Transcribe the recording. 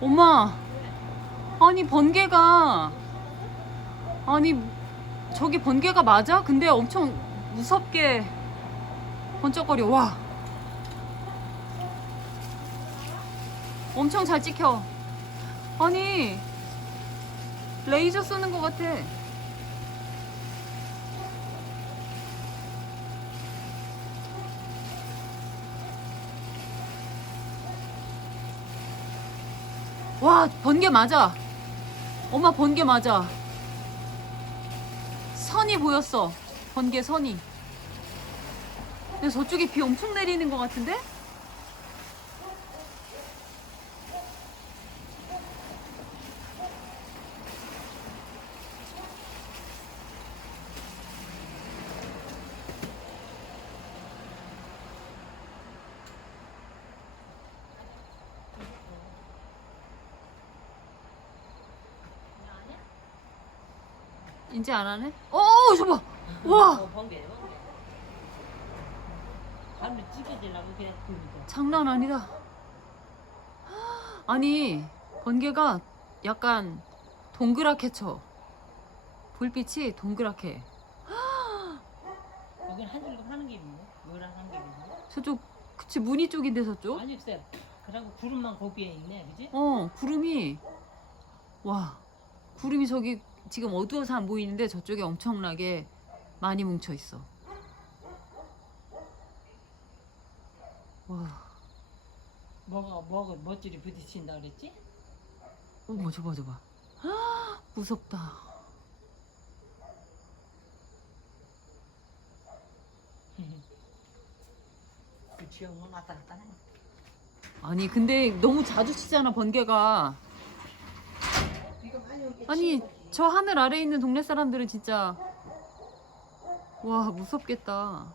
엄마, 아니 번개가, 아니 저기 번개가 맞아? 근데 엄청 무섭게 번쩍거려. 와, 엄청 잘 찍혀. 아니 레이저 쏘는 것 같아. 와, 번개 맞아. 엄마, 번개 맞아. 선이 보였어. 번개 선이. 근데 저쪽에 비 엄청 내리는 것 같은데? 이제 안 하네? 저봐. 와, 번개. 발로 찍어주려고 그냥 굽니다. 장난 아니다. 아니, 번개가 약간 동그랗게 쳐. 불빛이 동그랗게. 여긴 한 줄로 하는 게 있네. 노란 한 개 있네. 저쪽, 그치, 무늬 쪽인데 저쪽? 아니 없어요. 그리고 구름만 거기에 있네, 그지? 구름이, 와, 구름이 저기 지금 어두워서 안 보이는데 저쪽에 엄청나게 많이 뭉쳐 있어. 와, 뭐가 멋줄이 부딪힌다 그랬지? 뭐 저봐. 무섭다. 그 지역은 왔다 갔다 해. 아니, 근데 너무 자주 치잖아, 번개가. 아니, 저 하늘 아래에 있는 동네 사람들은 진짜, 와, 무섭겠다.